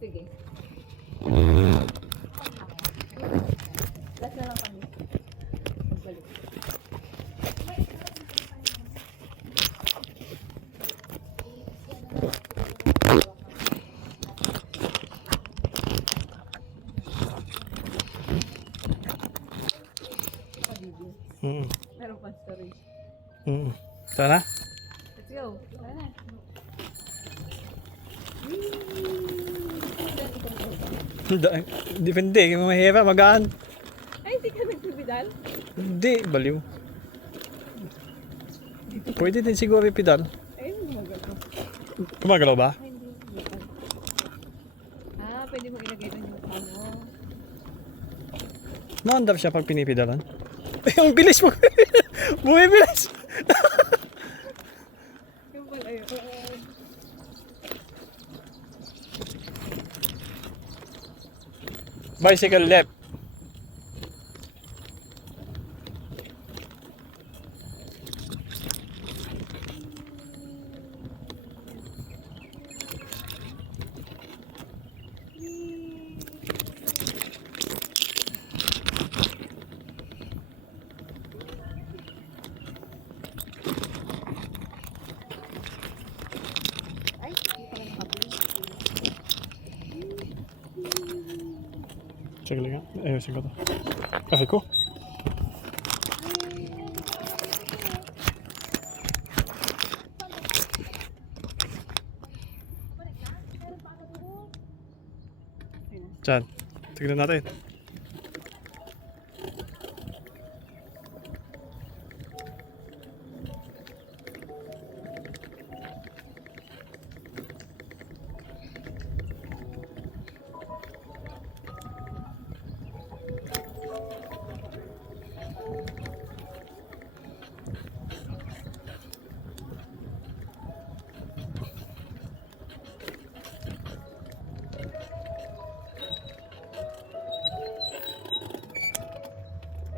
Sige. Last na lang kami. Magbalik. Meron pa storage. Sana? Let's go. Tara na. Depende, mahirap, magaan. Ay, hindi ka nagbibidal? Hindi, baliw. Pwede din siguro ipidal. Ay, hindi magalaw. Gumagalaw ba? Ay, hindi. Pwede mo ilagay doon yung ano. Maandar siya pag pinipidalan. Ang bilis mo! Bumibilis! Yung pala yun. Bicycle left. Ay, hindi ka lang nakabili. Sige lang. Ayusin ko to. Kasi ko. Diyan. Tignan natin.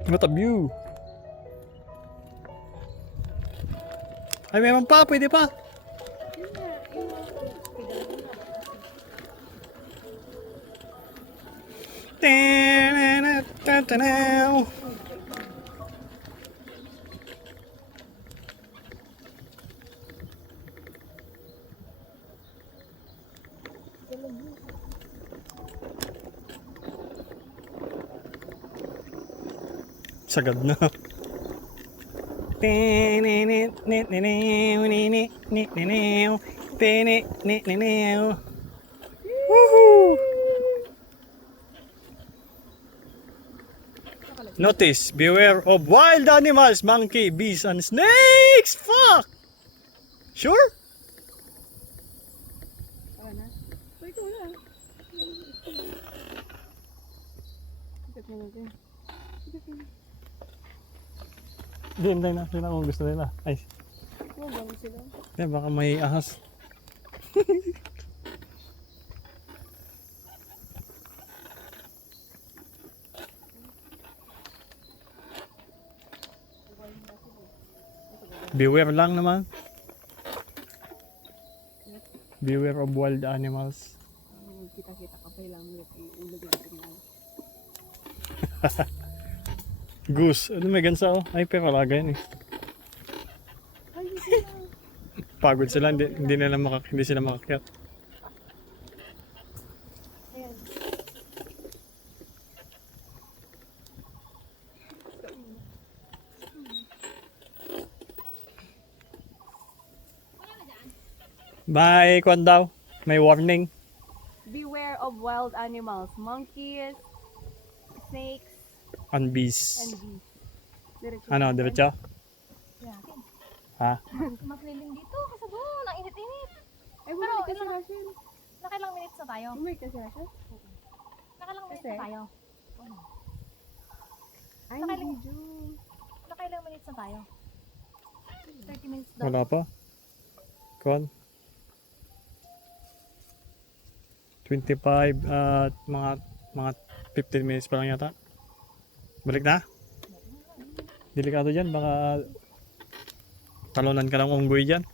What a view! Ay, meron pa! Pwede pa! Ta-ta-ta-ta-ta-ta. Sagad na. Woohoo! Notice, beware of wild animals, monkey, bees, and snakes! Fuck! Sure? Tara na. Wait, wala. Sikat mo natin. Sikat mo. Hindi, hindi na. Sila kung gusto nila. Ay, Huwag sila. baka may ahas. Beware lang naman. Beware of wild animals. Kita-kita ka pa lang ulit. Ulog yung tingnan. Goose. Ano may gansa oh? Ay, pero wala ganyan eh. Ay, sila. Pagod sila. Hindi sila makakyat. Ayan. Bye, kwan daw. May warning. Beware of wild animals. Monkeys, snakes, On bees. and bees. Diretso. Ano, diretso? Yeah. Ha? Maglilim dito kasi doon, ang init-init. Ay, Pero, bumalik kasi ilang- Rachel. Nakailang minutes na tayo? Bumalik kasi Rachel. Nakailang minutes Kasi? na tayo? Ay, Nakailang- video. Nakailang minutes na tayo? 30 minutes daw. Wala pa. Kwan. 25 at mga 15 minutes pa lang yata. Balik na? Delikado dyan, baka talunan ka ng unggoy dyan.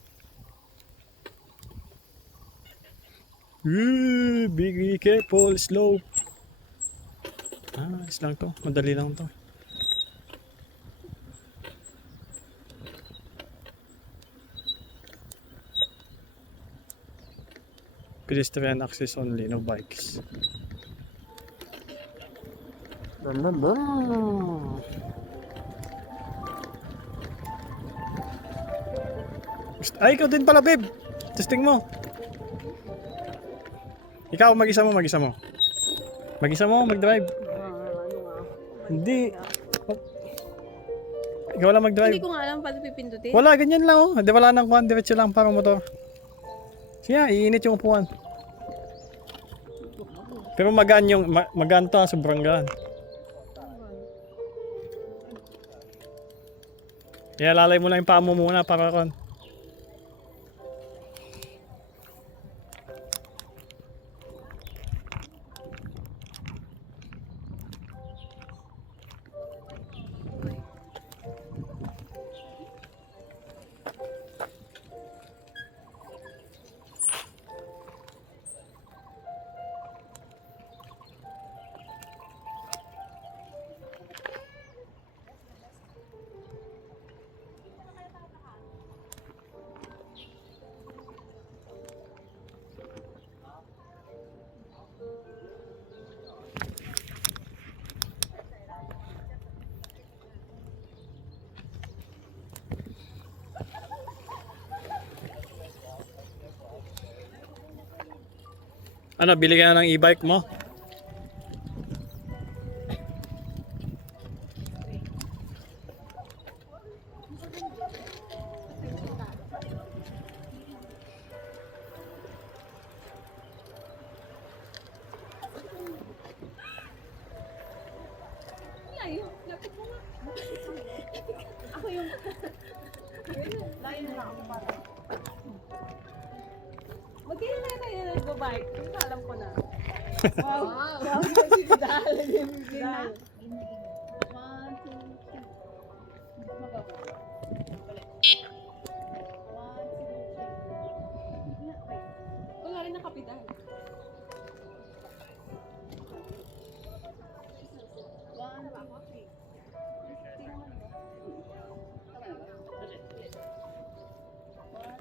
Be careful, slow. Is lang to. Madali lang to. Pedestrian access only, no bikes. Ay, ikaw din pala, babe. Testing mo. Ikaw, mag-isa mo. Mag-isa mo, mag-drive. Ano nga. Hindi. Ikaw lang mag-drive. Hindi ko nga alam paano pipindutin. Wala, ganyan lang oh. Hindi, wala nang kuhan. Diretso lang parang motor. Siya, iinit yung upuan. Pero magaan yung, magaan to sobrang gaan. Kaya lalay mo lang yung paa mo muna para kon. Ano, bili ka na ng e-bike mo? Layo. Lapit mo nga. Ako yung... Layo na ako para. Magkailan na tayo nagbabike? Kasi alam ko na. Wow. Wow. Dahil. Dahil. One, two, three. Mababa. Balik. One, two, three. Wala rin nakapidal. One, two, three. Tingnan mo. Tama na ba?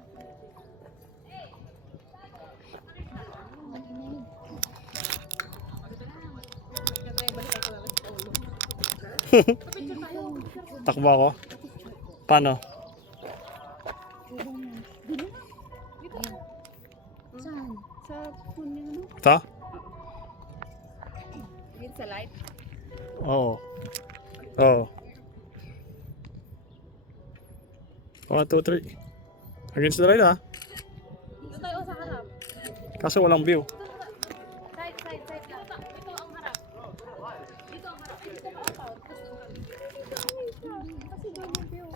Takbo ako. Paano? Saan? Sa phone niya, ano? Ito? Yun sa light? Oo. Oo. 1, 2, 3. Against the light ah. Dito tayo sa harap. Kaso walang view. Side lang. Ito ang harap. Dito ang harap. Dito ang harap. Kasi doon yung view.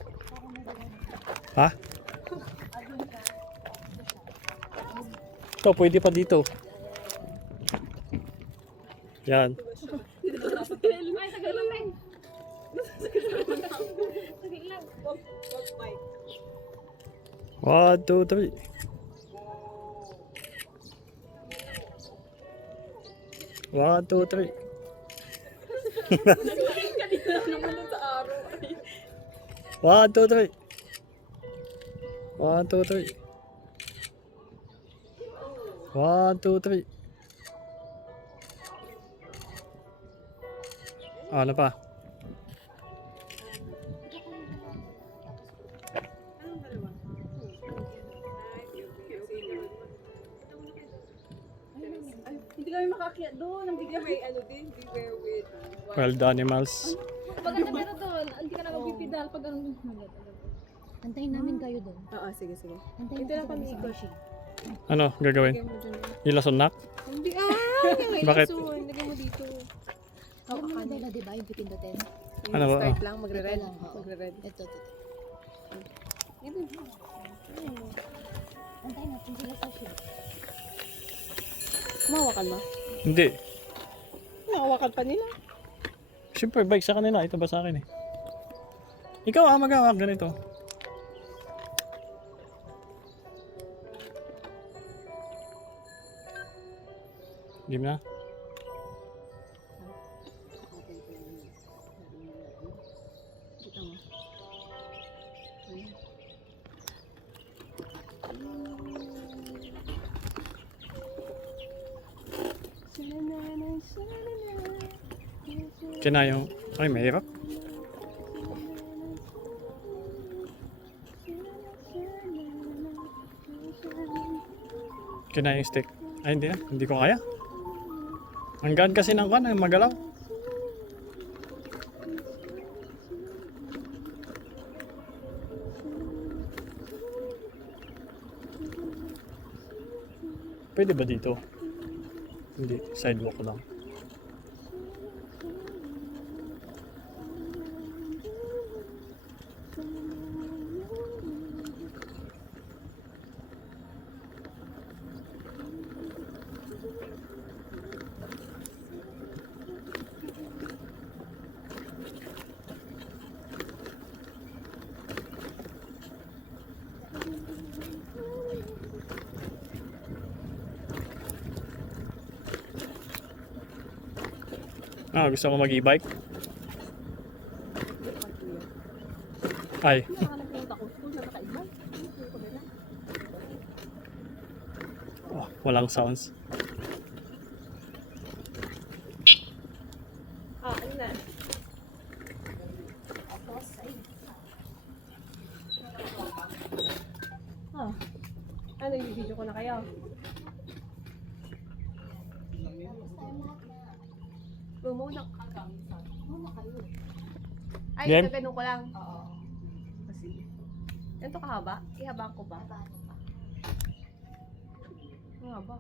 Ha? Ito, pwede pa dito. Yan. Ay, sagal lang tayo. Sagal lang. Wag bike. 1, 2, 3. One, two, three. Kanina naman sa araw. 1, 2, 3. 1, 2, 3. 1, 2, 3. Ano pa? Hindi kami makakyat doon. Ang bigla may ano din. Beware with Wild animals. Maganda pero doon. Hindi ka na magpipidal pag anong Antayin namin kayo doon. Oo, sige. Antayin Ito lang kami ikot. Ano gagawin? Lagay mo dyan. Ilasonak? Hindi, may Bakit? lason. Lagay mo dito. Alam mo na Bella, di ba? Yung pipindutin. Ano ba? Start lang, magre-red. Ito lang, oo. Magre-red. Ito. Ito. Antayin natin sila sa ship. Mahawakan mo? Hindi. Mahawakan pa nila. Siyempre, bike sa kanila. Ito ba sa akin eh? Ikaw maghawak ganito. Game na? Kita mo. Ayan. Kina yung... Ay, mahirap. Kina yung stick. Ay, hindi na. Hindi ko kaya. Ang gaan kasi ng kan, ang magalaw. Pwede ba dito? Hindi, sidewalk lang. Ah, gusto ko mag-e-bike? Ay, Nakakalagpunta ko. Kung na nakaibay. oh, walang sounds. Ano na? Ano yung video ko na kayo? Muna kayo. Ay, Game? ganun ko lang. Oo. Sige. Ganito kahaba? Ihabang ko ba? Ang haba.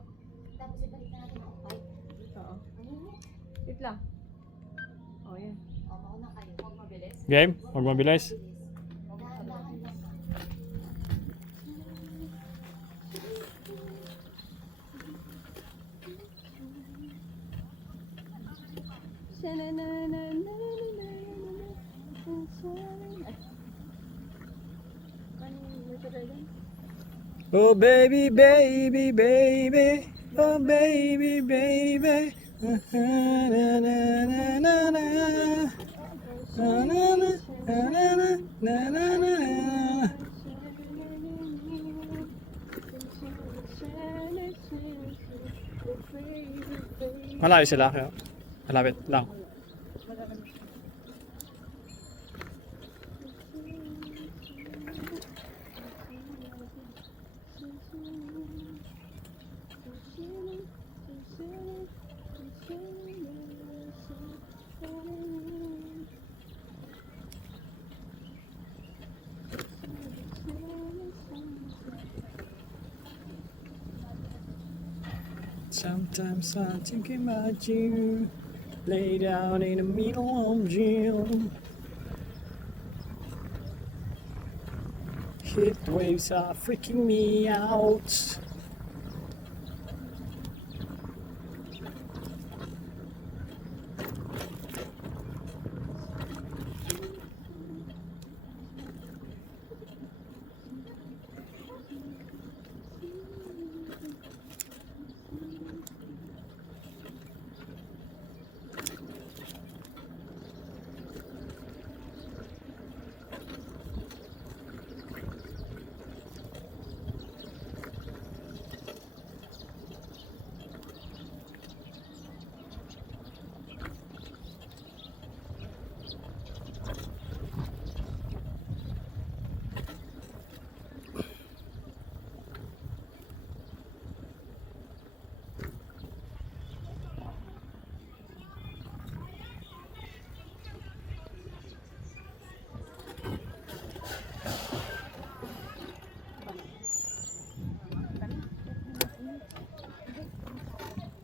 Tapos ibalik na natin ang pipe. Oo. Wait lang. Oh, yan. Mauna kayo. Huwag mabilis. Game? Huwag mabilis. Dahan-dahan lang. Oh baby, baby, baby. Oh baby, baby. Na na na na na na. Na na na na na na na na. Malayo sila. Kaya malapit lang. Sometimes I think about you, lay down in the middle of June. Heat waves are freaking me out.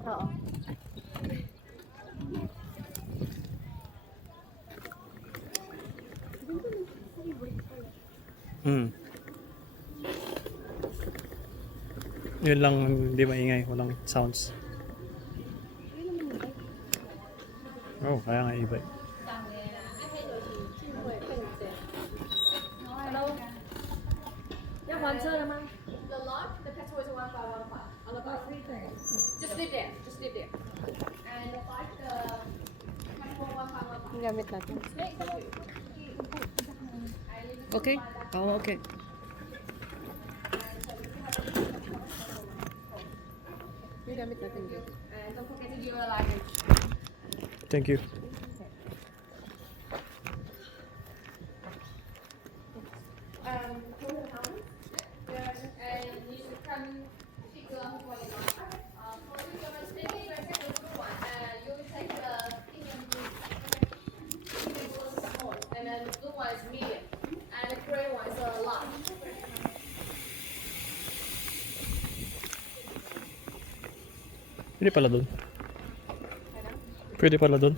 Oo. Yun lang, hindi maingay, walang sounds. Oh, kaya nga e-bike. Hello? Yeah, 还车了吗？The lot, the petrol is 1 by 1 by. On the bus. Just leave there. Just sit there. And the part, Ang gamit natin. Okay? Oo, okay. Yung gamit natin dito. and don't forget to give your luggage. Thank you. For the helmet, and you should come pick the whole body now. For the helmet, maybe you take the blue one, you will take the pink and blue. Pink and blue is small, and then the blue one is medium, and the gray one is a large. Pwede pala doon. Pwede pala doon.